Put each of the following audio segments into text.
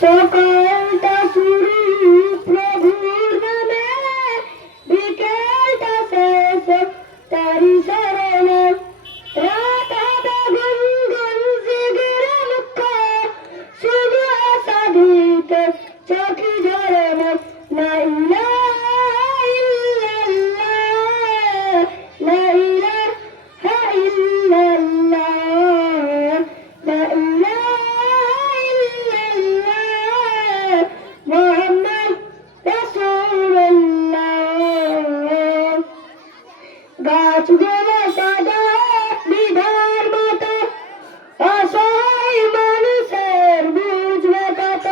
সকালটা শুরু প্রভুর নামে, বিকেলটা শেষ তারি শরণে, রাত হবে গুনগুন জিগিরে মুক্ত, শুধু আশা দিতে চোখে ঝরে না। লা ইলাহা ইল্লাল্লাহ, লা ইলাহা ইল্লাল্লাহ, লা ইলাহা ইল্লাল্লাহ, মুহাম্মদ রাসূলুল্লাহ। গাছগুলো সাদা বিধার মতো, অসহায় মানুষের বুঝবে কত।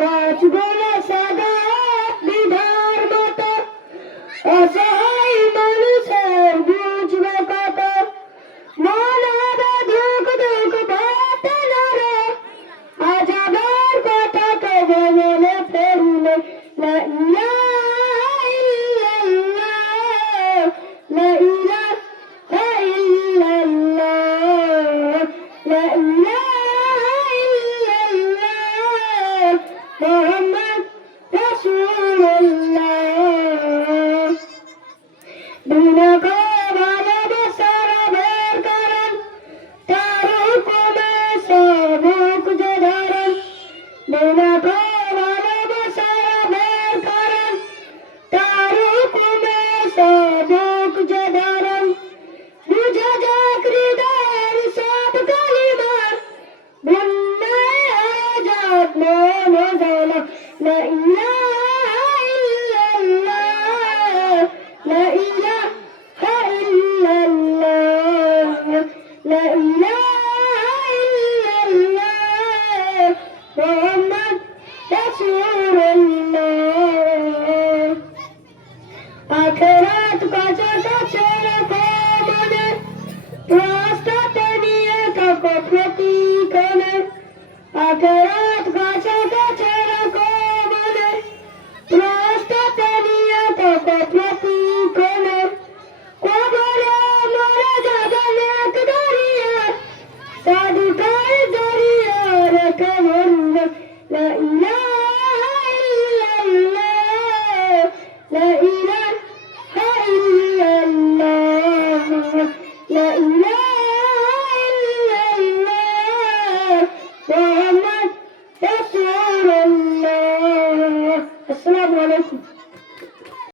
গাছগুলো সাদা বিধার মতো, অসহায় মানুষের বুঝবে কত। মন হবে ধুক ধুক ভাতে নরে, আজাবের কথা কবে মনে ফেরিলে। লা ইলাহা ইল্লাল্লাহ, লা ইলাহা ইল্লাল্লাহ, লা ইলাহা ইল্লাল্লাহ, মুহাম্মদ রাসূলুল্লাহ। বিনা ভালোবাসার বের করেন, তার হুকুমে সবুক যে ধরেন। বিনা ভালোবাসার বের করেন, তার হুকুমে সবুক যে ধরেন। বুঝে যাক হৃদয়ের সব কালিমা, বন্যায় হয়ে যাক মন জ্বালা। লা ইলাহা ইল্লাল্লাহ, লা ইলাহা ইল্লাল্লাহ, লা ইলাহা ইল্লাল্লাহ, মুহাম্মদ রাসূলুল্লাহ। আখিরাত কথাটা ছেড়ে মনে, রাস্তাতে নিয়ে থাকো প্রতিক্ষণে। আখিরাত